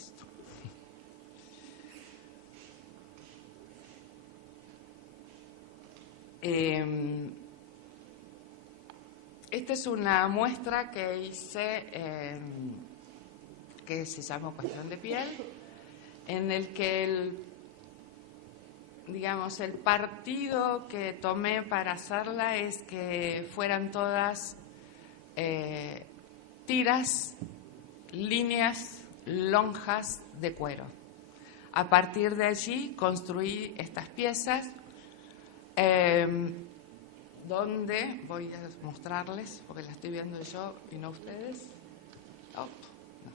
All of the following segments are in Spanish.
esto. Esta es una muestra que hice que se llama Cuestión de piel, en el que el partido que tomé para hacerla es que fueran todas tiras, líneas, lonjas de cuero. A partir de allí construí estas piezas, donde voy a mostrarles, porque la estoy viendo yo y no ustedes. Oh, no.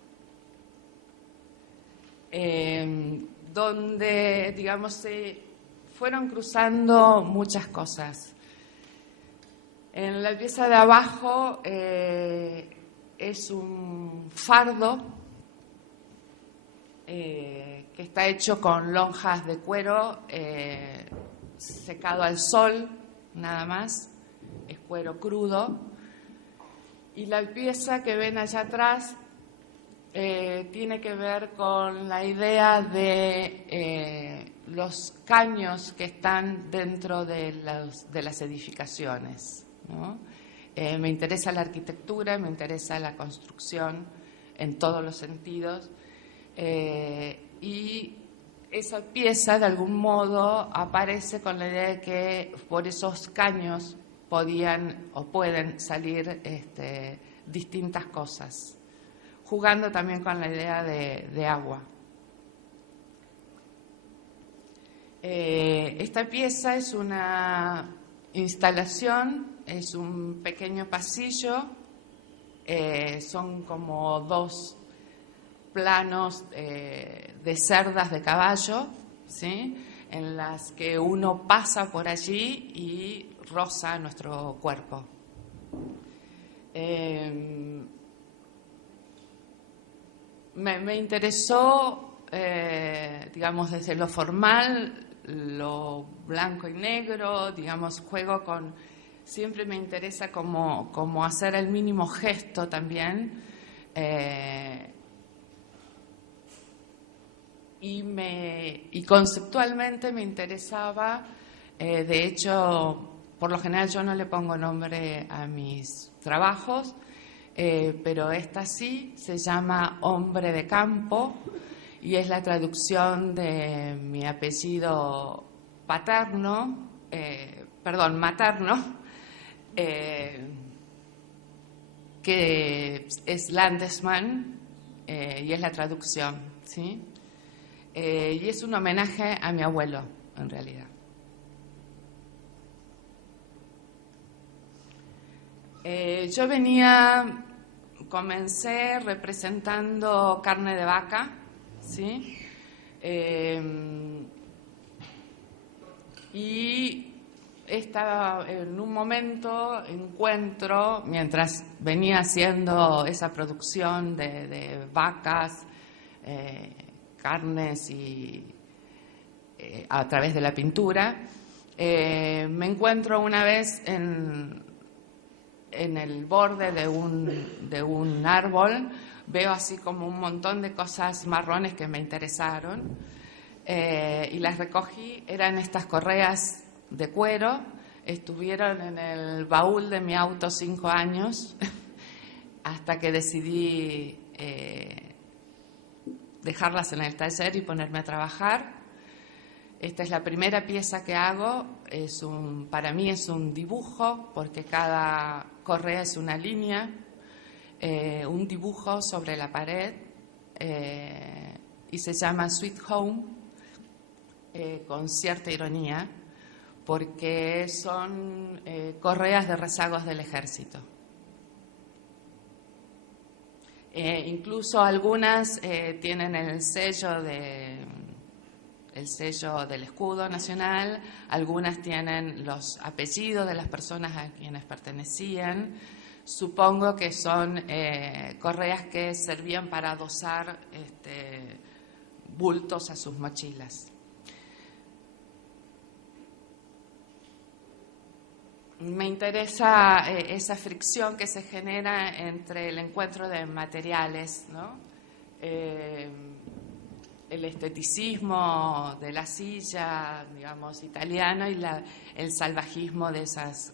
Donde, digamos, se fueron cruzando muchas cosas. En la pieza de abajo es un fardo que está hecho con lonjas de cuero secado al sol, nada más, es cuero crudo. Y la pieza que ven allá atrás tiene que ver con la idea de los caños que están dentro de las edificaciones, ¿no? Me interesa la arquitectura, me interesa la construcción en todos los sentidos, y esa pieza de algún modo aparece con la idea de que por esos caños podían o pueden salir distintas cosas, jugando también con la idea de agua. Esta pieza es una instalación, es un pequeño pasillo, son como 2 planos de cerdas de caballo, ¿sí?, en las que uno pasa por allí y roza nuestro cuerpo. Me interesó, digamos, desde lo formal, lo blanco y negro, digamos, juego con... Siempre me interesa como hacer el mínimo gesto también, y conceptualmente me interesaba, de hecho, por lo general yo no le pongo nombre a mis trabajos, pero esta sí se llama Hombre de Campo y es la traducción de mi apellido materno, que es Landesman, y es la traducción, ¿sí? Y es un homenaje a mi abuelo, en realidad. Comencé representando carne de vaca, ¿sí? Y en un momento encuentro, mientras venía haciendo esa producción de vacas, carnes y a través de la pintura, me encuentro una vez en el borde de un árbol, veo así como un montón de cosas marrones que me interesaron, y las recogí. Eran estas correas de cuero, estuvieron en el baúl de mi auto 5 años hasta que decidí dejarlas en el taller y ponerme a trabajar. Esta es la primera pieza que hago, para mí es un dibujo, porque cada correa es una línea, un dibujo sobre la pared, y se llama Sweet Home, con cierta ironía, porque son correas de rezagos del ejército. Incluso algunas tienen el sello del escudo nacional, algunas tienen los apellidos de las personas a quienes pertenecían. Supongo que son correas que servían para adosar bultos a sus mochilas. Me interesa esa fricción que se genera entre el encuentro de materiales, ¿no? el esteticismo de la silla, digamos, italiano, y el salvajismo de esas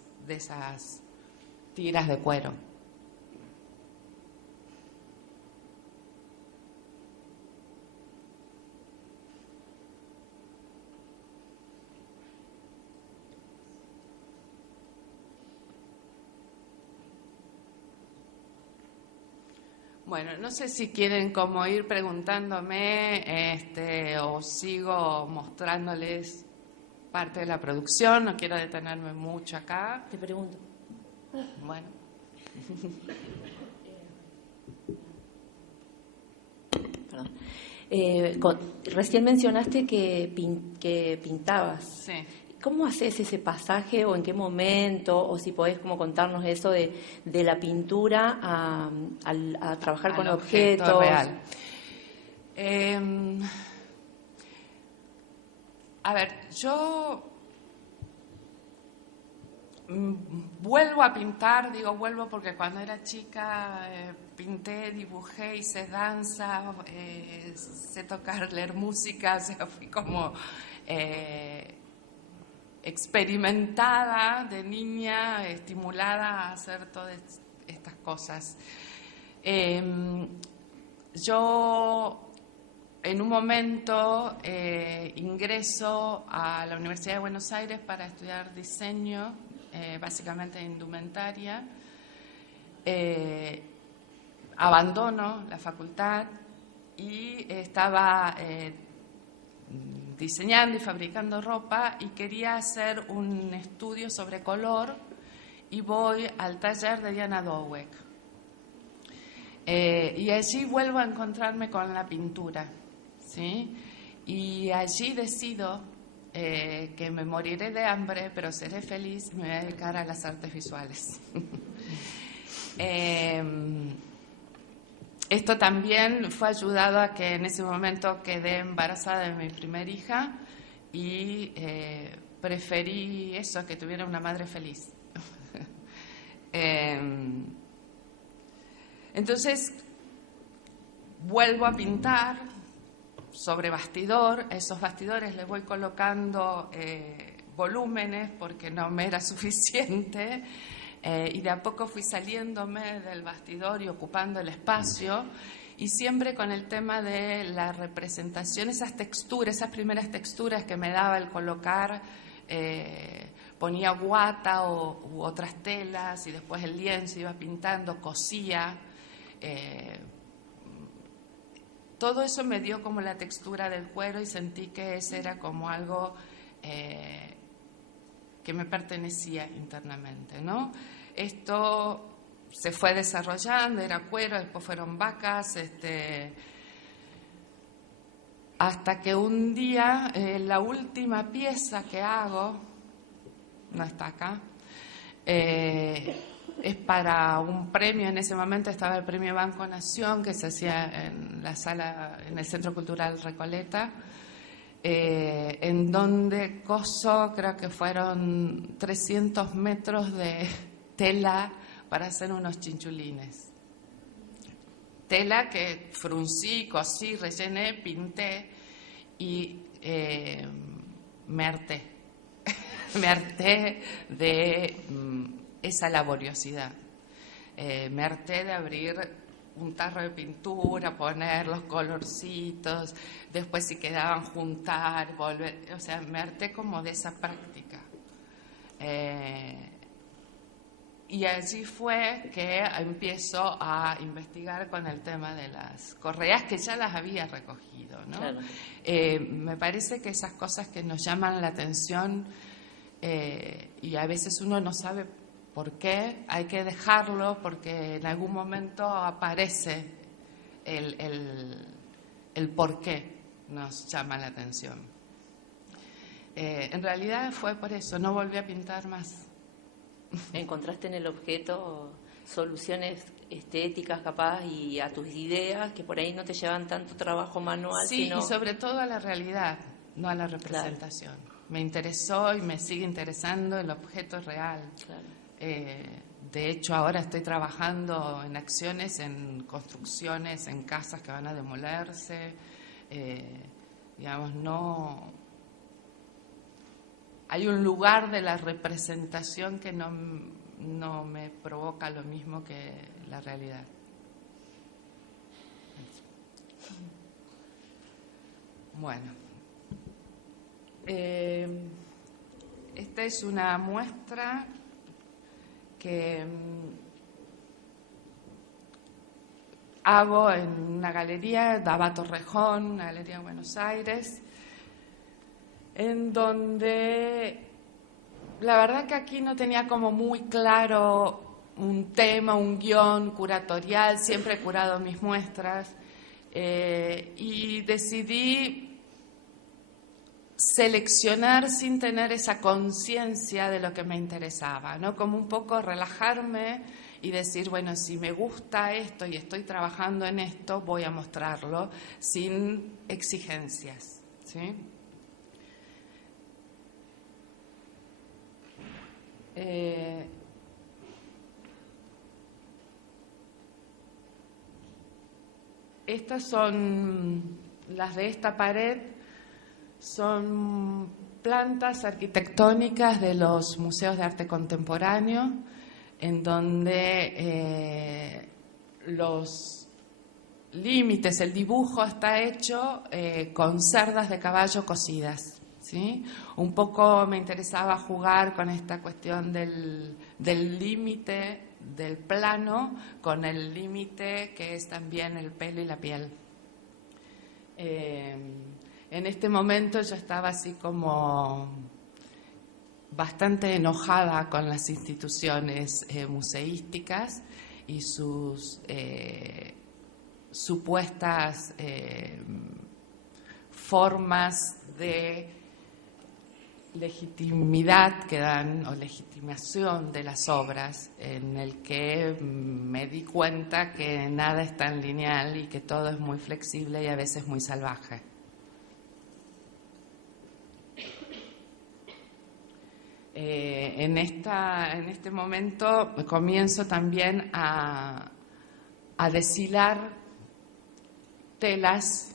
tiras de cuero. Bueno, no sé si quieren como ir preguntándome o sigo mostrándoles parte de la producción. No quiero detenerme mucho acá. Te pregunto. Bueno. Perdón. Recién mencionaste que pintabas. Sí. ¿Cómo haces ese pasaje o en qué momento? O si podés como contarnos eso de la pintura a trabajar con objetos. Real. A ver, yo vuelvo a pintar, digo vuelvo porque cuando era chica pinté, dibujé, hice danza, sé tocar, leer música, o sea, fui como experimentada de niña, estimulada a hacer todas estas cosas. Yo en un momento ingreso a la Universidad de Buenos Aires para estudiar diseño, básicamente de indumentaria. Abandono la facultad y estaba diseñando y fabricando ropa y quería hacer un estudio sobre color y voy al taller de Diana Dowek. Y allí vuelvo a encontrarme con la pintura, ¿sí? Y allí decido que me moriré de hambre, pero seré feliz y me voy a dedicar a las artes visuales. Esto también fue ayudado a que en ese momento quedé embarazada de mi primera hija y preferí eso, que tuviera una madre feliz. Entonces vuelvo a pintar sobre bastidor. A esos bastidores les voy colocando volúmenes porque no me era suficiente. Y de a poco fui saliéndome del bastidor y ocupando el espacio, y siempre con el tema de la representación, esas texturas, esas primeras texturas que me daba el colocar, ponía guata u otras telas, y después el lienzo iba pintando, cosía. Todo eso me dio como la textura del cuero y sentí que ese era como algo que me pertenecía internamente, ¿no? Esto se fue desarrollando, era cuero, después fueron vacas, hasta que un día la última pieza que hago, no está acá, es para un premio. En ese momento estaba el premio Banco Nación, que se hacía en la sala, en el Centro Cultural Recoleta, en donde coso, creo que fueron 300 metros de tela para hacer unos chinchulines. Tela que fruncí, cosí, rellené, pinté y me harté. Me harté de esa laboriosidad. Me harté de abrir un tarro de pintura, poner los colorcitos, después si quedaban juntar, volver, o sea, me harté como de esa práctica. Y allí fue que empiezo a investigar con el tema de las correas, que ya las había recogido, ¿no? Claro. Me parece que esas cosas que nos llaman la atención y a veces uno no sabe por qué, hay que dejarlo porque en algún momento aparece el por qué nos llama la atención. En realidad fue por eso, no volví a pintar más. ¿Encontraste en el objeto soluciones estéticas capaz y a tus ideas que por ahí no te llevan tanto trabajo manual? Sí, sino... y sobre todo a la realidad, no a la representación. Claro. Me interesó y me sigue interesando el objeto real. Claro. De hecho, ahora estoy trabajando en acciones, en construcciones, en casas que van a demolerse. Digamos, no... Hay un lugar de la representación que no me provoca lo mismo que la realidad. Bueno, esta es una muestra que hago en una galería, Daba Torrejón, una galería de Buenos Aires, en donde la verdad que aquí no tenía como muy claro un tema, un guión curatorial, siempre he curado mis muestras, y decidí seleccionar sin tener esa conciencia de lo que me interesaba, ¿no? Como un poco relajarme y decir, bueno, si me gusta esto y estoy trabajando en esto, voy a mostrarlo sin exigencias, ¿sí? Estas son las de esta pared, son plantas arquitectónicas de los museos de arte contemporáneo, en donde los límites, el dibujo está hecho con cerdas de caballo cosidas, ¿sí? Un poco me interesaba jugar con esta cuestión del límite del plano con el límite que es también el pelo y la piel. En este momento yo estaba así como bastante enojada con las instituciones museísticas y sus supuestas formas de legitimidad que dan o legitimación de las obras, en el que me di cuenta que nada es tan lineal y que todo es muy flexible y a veces muy salvaje. En este momento comienzo también a deshilar telas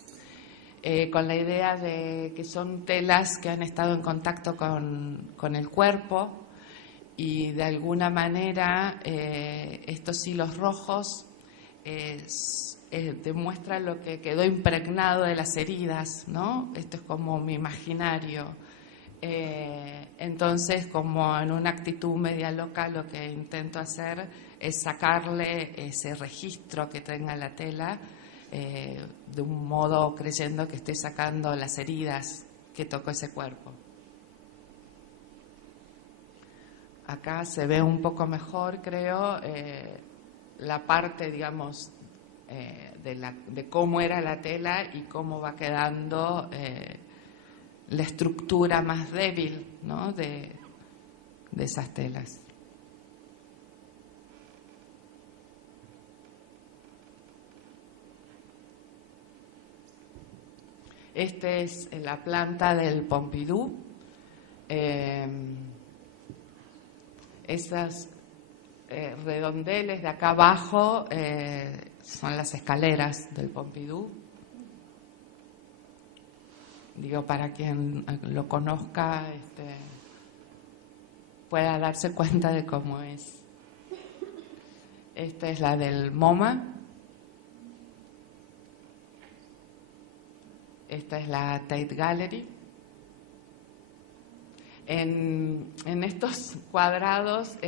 con la idea de que son telas que han estado en contacto con el cuerpo y de alguna manera estos hilos rojos demuestran lo que quedó impregnado de las heridas, ¿no? Esto es como mi imaginario. Entonces, como en una actitud media loca, lo que intento hacer es sacarle ese registro que tenga la tela, de un modo creyendo que estoy sacando las heridas que tocó ese cuerpo. Acá se ve un poco mejor, creo, la parte, digamos, de cómo era la tela y cómo va quedando la estructura más débil, ¿no?, de esas telas. Esta es la planta del Pompidou. Esas redondeles de acá abajo son las escaleras del Pompidou. Digo, para quien lo conozca, pueda darse cuenta de cómo es. Esta es la del MoMA. Esta es la Tate Gallery. En estos cuadrados,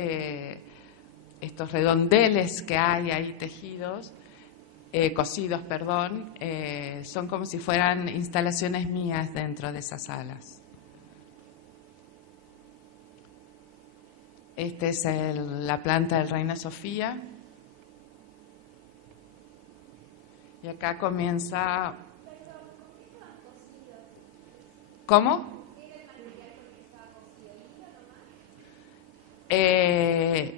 estos redondeles que hay ahí tejidos, cosidos, perdón, son como si fueran instalaciones mías dentro de esas salas. Esta es la planta del Reina Sofía. Y acá comienza... ¿Cómo?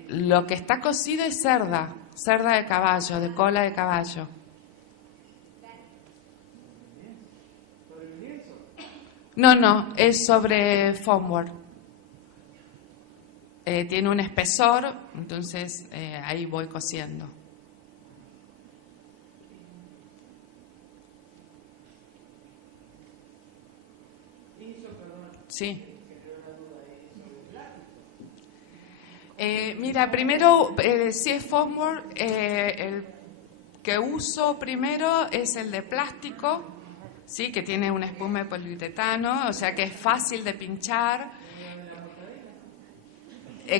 Lo que está cocido es cerda de caballo, de cola de caballo. No, es sobre foamboard. Tiene un espesor entonces ahí voy cosiendo. Sí. Mira, primero, si es foam board, el que uso primero es el de plástico, sí, que tiene una espuma de poliuretano, o sea que es fácil de pinchar.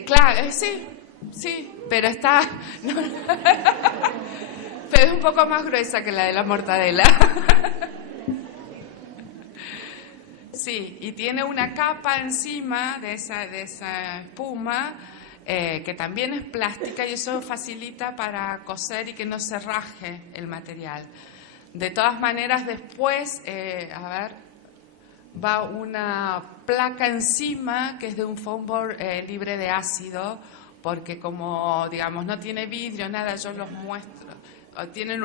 Claro, sí, pero está... no, pero es un poco más gruesa que la de la mortadela. Sí, y tiene una capa encima de esa espuma que también es plástica y eso facilita para coser y que no se raje el material. De todas maneras, después, va una placa encima que es de un foam board libre de ácido, porque como, digamos, no tiene vidrio, nada, yo los muestro.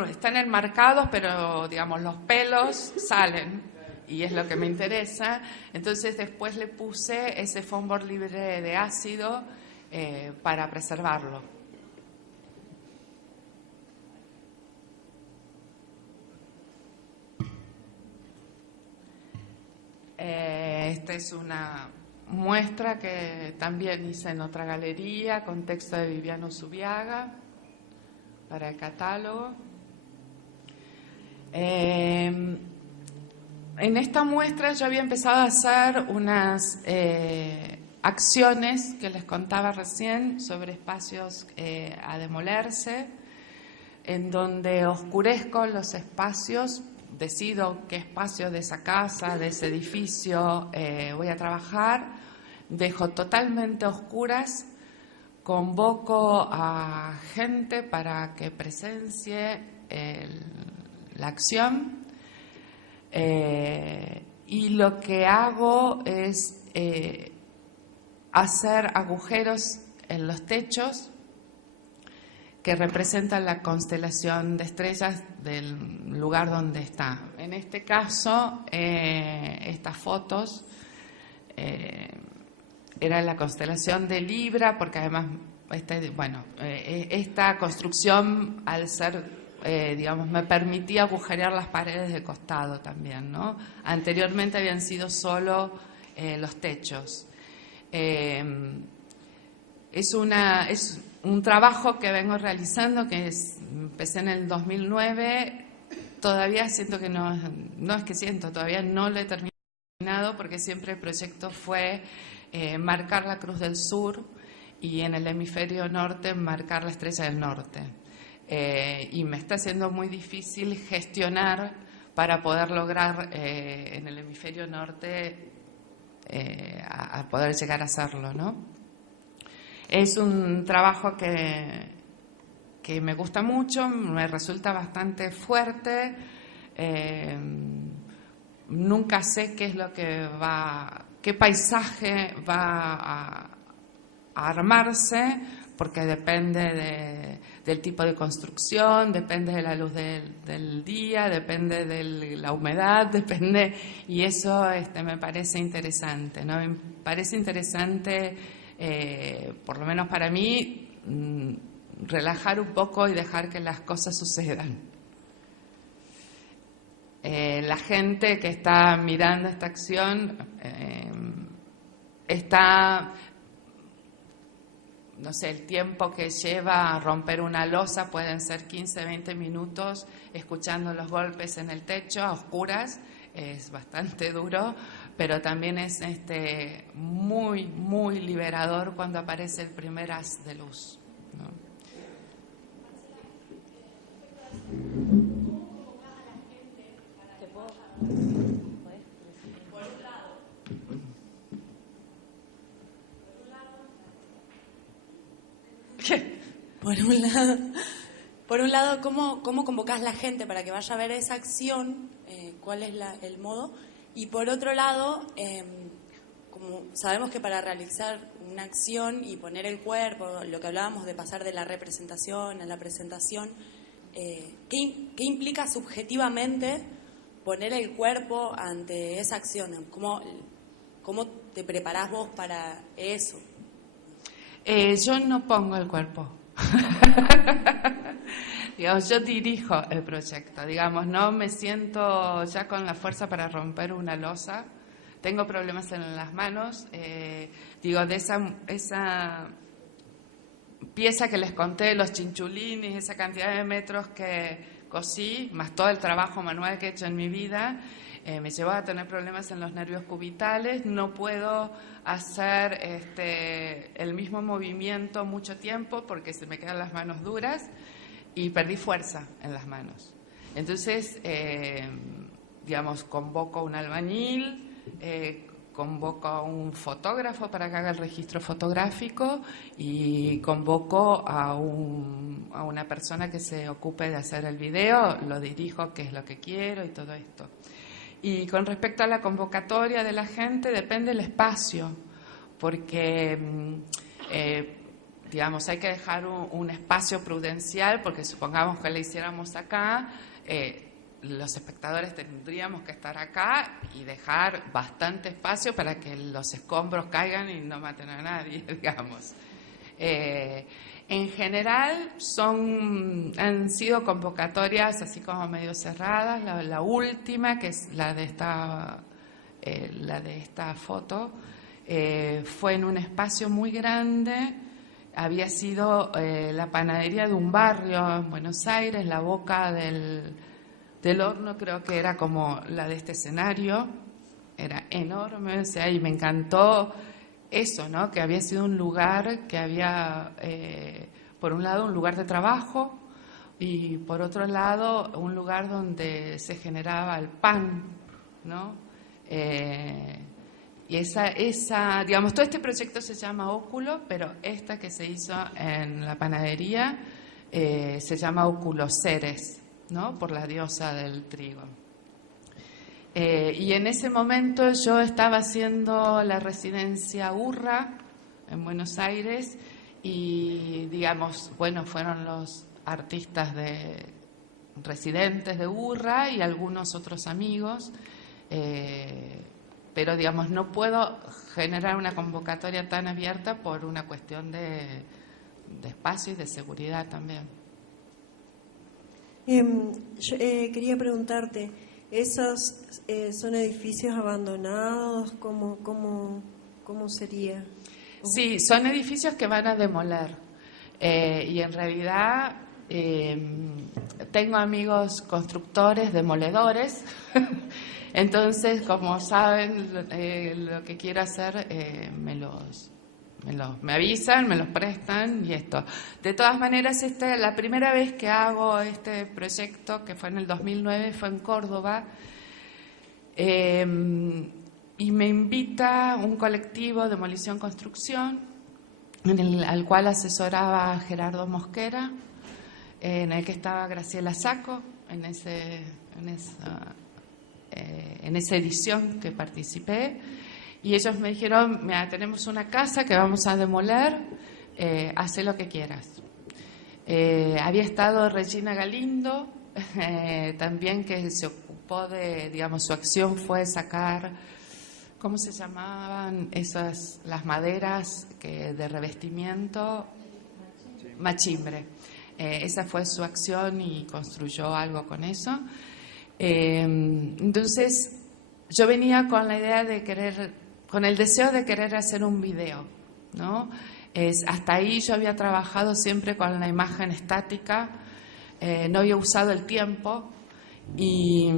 Están enmarcados, pero, digamos, los pelos salen y es lo que me interesa. Entonces después le puse ese foam board libre de ácido para preservarlo. Esta es una muestra que también hice en otra galería con texto de Viviano Zubiaga para el catálogo. En esta muestra yo había empezado a hacer unas acciones que les contaba recién sobre espacios a demolerse, en donde oscurezco los espacios, decido qué espacio de esa casa, de ese edificio voy a trabajar, dejo totalmente oscuras, convoco a gente para que presencie la acción y lo que hago es hacer agujeros en los techos que representan la constelación de estrellas del lugar donde está. En este caso, estas fotos era la constelación de Libra, porque además, esta construcción, al ser, digamos, me permitía agujerear las paredes de costado también, ¿no? Anteriormente habían sido solo los techos. Es un trabajo que vengo realizando, empecé en el 2009, todavía siento que todavía no lo he terminado, porque siempre el proyecto fue marcar la Cruz del Sur y en el hemisferio norte marcar la Estrella del Norte. Y me está siendo muy difícil gestionar para poder lograr en el hemisferio norte a poder llegar a hacerlo, ¿no? Es un trabajo que me gusta mucho, me resulta bastante fuerte. Nunca sé qué es lo que qué paisaje va a armarse, porque depende del tipo de construcción, depende de la luz del día, depende de la humedad, y eso me parece interesante, ¿no? Me parece interesante, por lo menos para mí, relajar un poco y dejar que las cosas sucedan. La gente que está mirando esta acción está, no sé, el tiempo que lleva a romper una losa pueden ser 15, 20 minutos escuchando los golpes en el techo a oscuras. Es bastante duro, pero también es muy, muy liberador cuando aparece el primer haz de luz, ¿no? Por un lado, ¿cómo convocás la gente para que vaya a ver esa acción? ¿Cuál es el modo? Y por otro lado, como sabemos que para realizar una acción y poner el cuerpo, lo que hablábamos de pasar de la representación a la presentación, ¿qué implica subjetivamente poner el cuerpo ante esa acción? ¿Cómo te preparás vos para eso? Yo no pongo el cuerpo. Digamos, yo dirijo el proyecto, digamos, no me siento ya con la fuerza para romper una losa. Tengo problemas en las manos. Digo, de esa pieza que les conté, los chinchulines, esa cantidad de metros que cosí, más todo el trabajo manual que he hecho en mi vida, me llevó a tener problemas en los nervios cubitales. No puedo hacer el mismo movimiento mucho tiempo porque se me quedan las manos duras y perdí fuerza en las manos. Entonces, digamos, convoco a un albañil, convoco a un fotógrafo para que haga el registro fotográfico y convoco a una persona que se ocupe de hacer el video, lo dirijo, qué es lo que quiero y todo esto. Y con respecto a la convocatoria de la gente, depende del espacio, porque, digamos, hay que dejar un espacio prudencial, porque supongamos que lo hiciéramos acá, los espectadores tendríamos que estar acá y dejar bastante espacio para que los escombros caigan y no maten a nadie, digamos. En general han sido convocatorias así como medio cerradas. La última, que es la de esta foto, fue en un espacio muy grande. Había sido la panadería de un barrio en Buenos Aires, la boca del horno, creo que era como la de este escenario. Era enorme, o sea, y me encantó eso, ¿no? Que había sido un lugar que había, por un lado, un lugar de trabajo y por otro lado, un lugar donde se generaba el pan, ¿no? Y esa, digamos, todo este proyecto se llama Óculo, pero esta que se hizo en la panadería se llama Óculo Ceres, ¿no? Por la diosa del trigo. Y en ese momento yo estaba haciendo la residencia URRA en Buenos Aires y, digamos, bueno, fueron los artistas residentes de URRA y algunos otros amigos, pero, digamos, no puedo generar una convocatoria tan abierta por una cuestión de espacio y de seguridad también. Yo, quería preguntarte, ¿esos son edificios abandonados? ¿Cómo sería? Sí, son edificios que van a demoler. Y en realidad tengo amigos constructores, demoledores. Entonces, como saben, lo que quiero hacer, me avisan, me los prestan y esto. De todas maneras, la primera vez que hago este proyecto, que fue en el 2009, fue en Córdoba, y me invita un colectivo Demolición Construcción, al cual asesoraba Gerardo Mosquera, en el que estaba Graciela Sacco, en esa edición que participé. Y ellos me dijeron, mira, tenemos una casa que vamos a demoler, haz lo que quieras. Había estado Regina Galindo, también, que se ocupó de, digamos, su acción fue sacar, ¿cómo se llamaban las maderas de revestimiento? Machimbre. Esa fue su acción y construyó algo con eso. Entonces, yo venía con la idea con el deseo de querer hacer un video, ¿no? Hasta ahí yo había trabajado siempre con la imagen estática, no había usado el tiempo y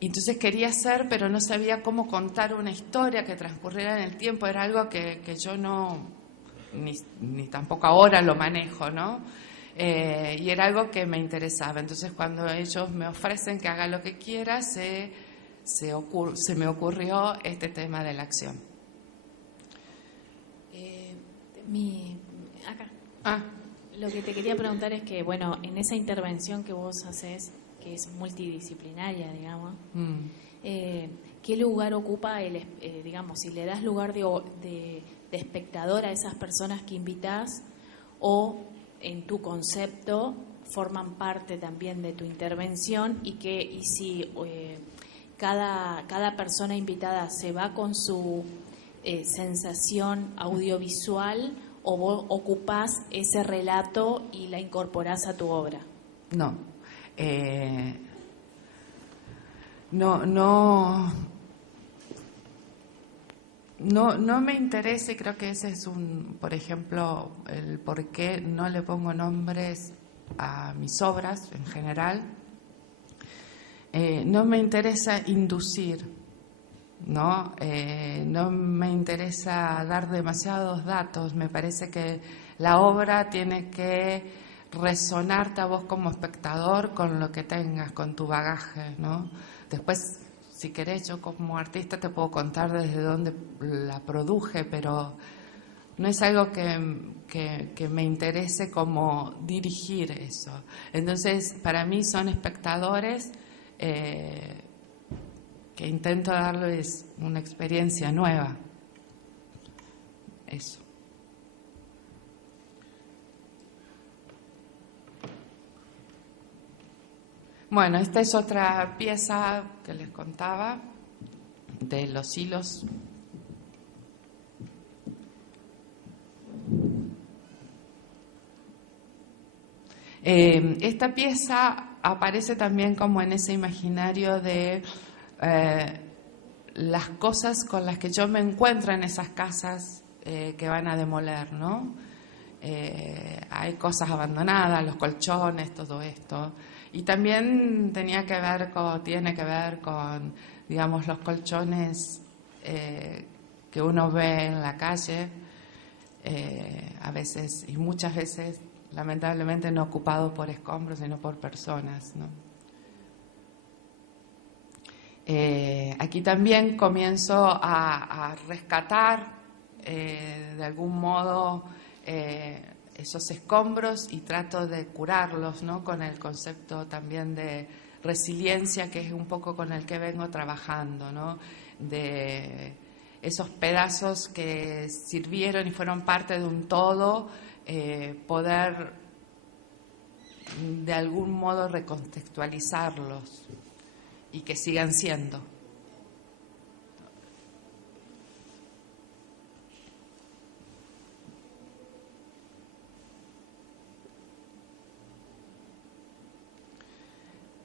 entonces quería hacer, pero no sabía cómo contar una historia que transcurriera en el tiempo. Era algo que yo ni tampoco ahora lo manejo, ¿no? Y era algo que me interesaba. Entonces, cuando ellos me ofrecen que haga lo que quiera, se me ocurrió este tema de la acción. Acá. Lo que te quería preguntar es que, bueno, en esa intervención que vos haces, que es multidisciplinaria, digamos, ¿qué lugar ocupa, digamos, si le das lugar de espectador a esas personas que invitás, o en tu concepto forman parte también de tu intervención, y si cada persona invitada se va con su sensación audiovisual o vos ocupás ese relato y la incorporás a tu obra? No. No me interesa, y creo que ese es por ejemplo, el por qué no le pongo nombres a mis obras en general. No me interesa inducir, ¿no? No me interesa dar demasiados datos. Me parece que la obra tiene que resonarte a vos como espectador con lo que tengas, con tu bagaje, ¿no? Después, si querés, yo como artista te puedo contar desde dónde la produje, pero no es algo que me interese como dirigir eso. Entonces, para mí son espectadores que intento darles una experiencia nueva. Eso. Bueno, esta es otra pieza que les contaba de los hilos. Esta pieza aparece también como en ese imaginario de las cosas con las que yo me encuentro en esas casas que van a demoler, ¿no? Hay cosas abandonadas, los colchones, todo esto. Y también tiene que ver con, digamos, los colchones que uno ve en la calle, a veces y muchas veces, lamentablemente, no ocupados por escombros, sino por personas, ¿no? Aquí también comienzo a rescatar, de algún modo, esos escombros y trato de curarlos, ¿no? Con el concepto también de resiliencia, que es un poco con el que vengo trabajando, ¿no? De esos pedazos que sirvieron y fueron parte de un todo, poder de algún modo recontextualizarlos y que sigan siendo.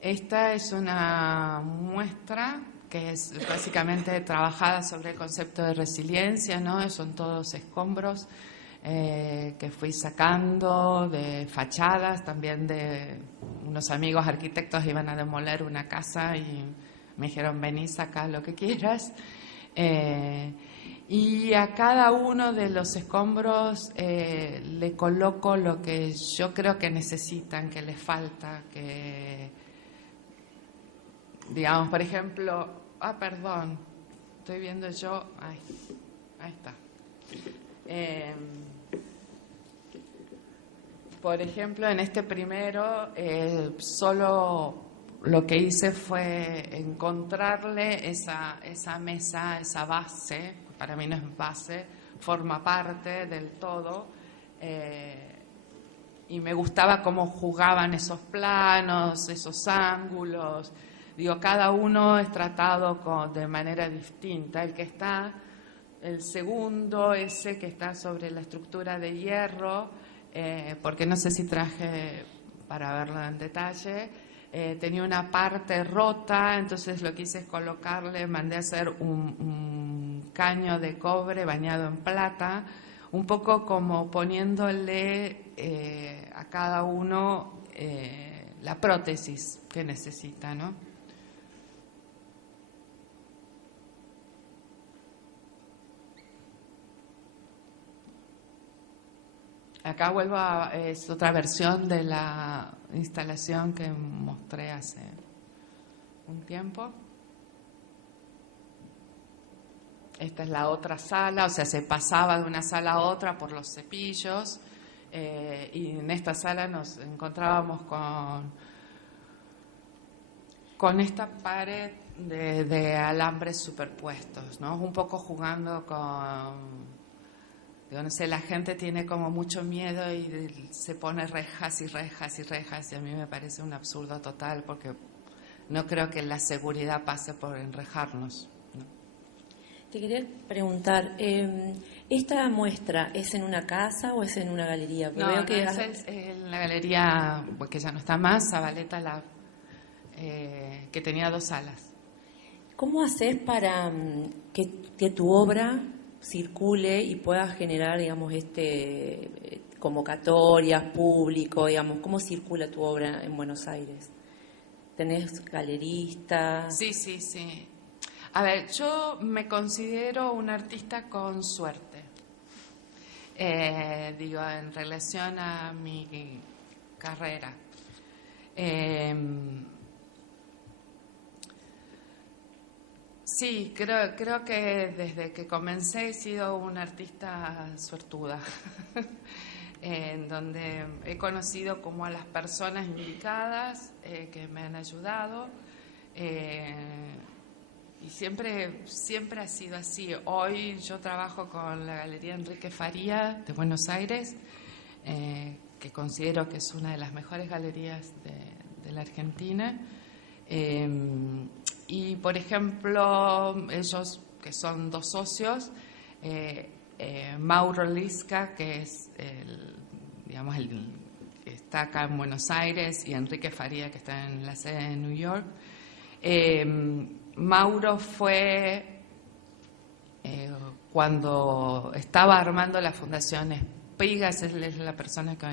Esta es una muestra que es básicamente trabajada sobre el concepto de resiliencia, ¿no? Son todos escombros que fui sacando de fachadas, también de unos amigos arquitectos iban a demoler una casa y me dijeron, vení, saca lo que quieras. Y a cada uno de los escombros le coloco lo que yo creo que necesitan, que les falta, que... Digamos, por ejemplo, perdón, estoy viendo yo, ahí está. Por ejemplo, en este primero, solo lo que hice fue encontrarle esa mesa, esa base, para mí no es base, forma parte del todo, y me gustaba cómo jugaban esos planos, esos ángulos. Digo, cada uno es tratado de manera distinta. El segundo, ese que está sobre la estructura de hierro, porque no sé si traje para verlo en detalle, tenía una parte rota, entonces lo que hice es colocarle, mandé a hacer un caño de cobre bañado en plata, un poco como poniéndole a cada uno la prótesis que necesita, ¿no? Acá es otra versión de la instalación que mostré hace un tiempo. Esta es la otra sala, o sea, se pasaba de una sala a otra por los cepillos, y en esta sala nos encontrábamos con esta pared de alambres superpuestos, ¿no? Un poco jugando con... Digo, no sé, la gente tiene como mucho miedo y se pone rejas y rejas y rejas, y a mí me parece un absurdo total porque no creo que la seguridad pase por enrejarnos, ¿no? Te quería preguntar, ¿esta muestra es en una casa o es en una galería? Porque veo que esa es en la galería, pues, que ya no está más, Zabaleta Lab, que tenía 2 salas. ¿Cómo haces para que tu obra circule y pueda generar, digamos, convocatorias, público, digamos? ¿Cómo circula tu obra en Buenos Aires? ¿Tenés galeristas? Sí. A ver, yo me considero un artista con suerte. Digo, en relación a mi carrera. Sí, creo que desde que comencé he sido una artista suertuda, en donde he conocido como a las personas indicadas que me han ayudado, y siempre ha sido así. Hoy yo trabajo con la Galería Enrique Faría de Buenos Aires, que considero que es una de las mejores galerías de la Argentina. Y, por ejemplo, ellos, que son 2 socios, Mauro Lisca, que es el que está acá en Buenos Aires, y Enrique Faría, que está en la sede de New York. Mauro fue cuando estaba armando la Fundación Espigas, él es la persona que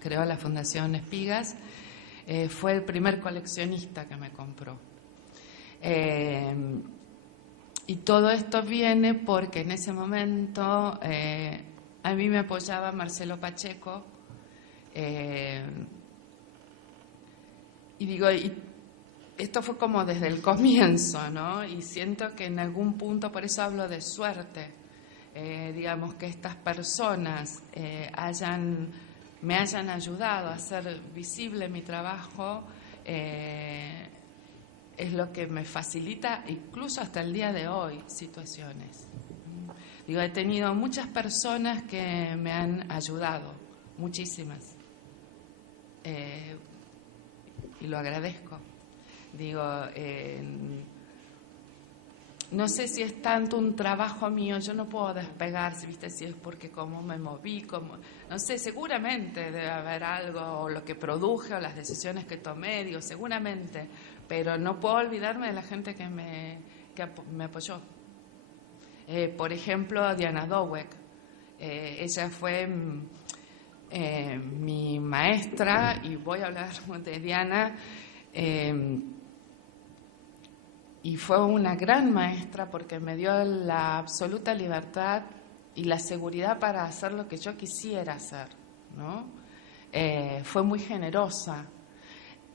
creó la Fundación Espigas, fue el primer coleccionista que me compró. Y todo esto viene porque en ese momento a mí me apoyaba Marcelo Pacheco, y digo, y esto fue como desde el comienzo, ¿no? Y siento que en algún punto, por eso hablo de suerte, digamos, que estas personas me hayan ayudado a hacer visible mi trabajo, es lo que me facilita incluso hasta el día de hoy situaciones. Digo, he tenido muchas personas que me han ayudado, muchísimas, y lo agradezco. Digo, no sé si es tanto un trabajo mío, yo no puedo despegar, ¿viste? Si es porque cómo me moví, no sé, seguramente debe haber algo, o lo que produje, o las decisiones que tomé, digo, seguramente, pero no puedo olvidarme de la gente que me apoyó. Por ejemplo, Diana Dowek, ella fue mi maestra, y voy a hablar de Diana, y fue una gran maestra porque me dio la absoluta libertad y la seguridad para hacer lo que yo quisiera hacer, ¿no? Fue muy generosa.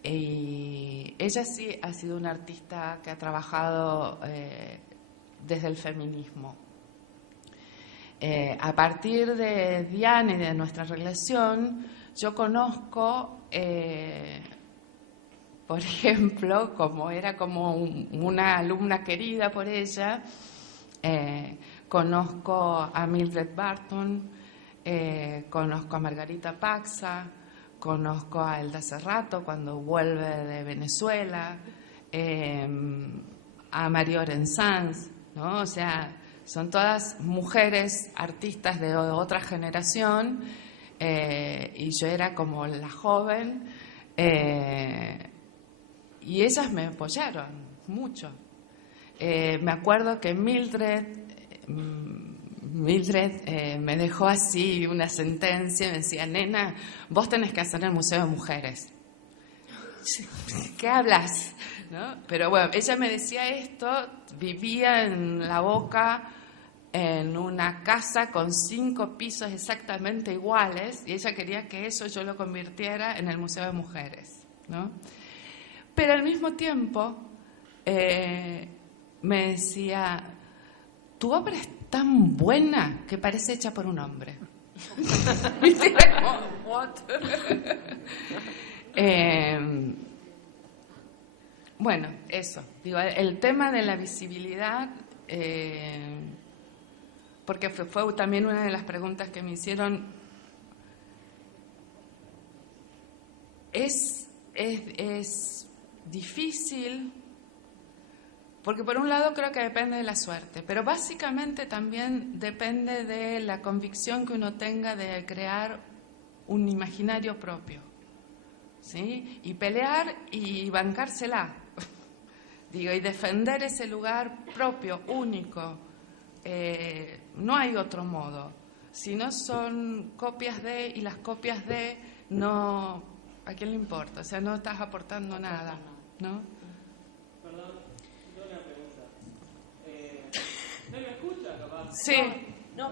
Y ella sí ha sido una artista que ha trabajado desde el feminismo. A partir de Diana y de nuestra relación, yo conozco, por ejemplo, como era como una alumna querida por ella, conozco a Mildred Barton, conozco a Margarita Paxa, conozco a Elda Cerrato cuando vuelve de Venezuela, a María Orensanz, ¿no? O sea, son todas mujeres artistas de otra generación, y yo era como la joven, y ellas me apoyaron mucho. Me acuerdo que Mildred me dejó así una sentencia, me decía: nena, vos tenés que hacer el Museo de Mujeres. ¿Qué hablas? ¿No? Pero bueno, ella me decía esto, vivía en La Boca, en una casa con 5 pisos exactamente iguales, y ella quería que eso yo lo convirtiera en el Museo de Mujeres, ¿no? Pero al mismo tiempo me decía: tu obra es tan buena que parece hecha por un hombre. ¿Viste? What? Bueno, eso. Digo, el tema de la visibilidad, porque fue también una de las preguntas que me hicieron. Es difícil Porque por un lado creo que depende de la suerte, pero básicamente también depende de la convicción que uno tenga de crear un imaginario propio, ¿sí? Y pelear y bancársela, digo, y defender ese lugar propio, único. No hay otro modo. Si no son copias de, y las copias de, no, ¿a quién le importa? O sea, no estás aportando nada, ¿no? Perdón, tengo una pregunta. ¿No me escucha, capaz? Sí.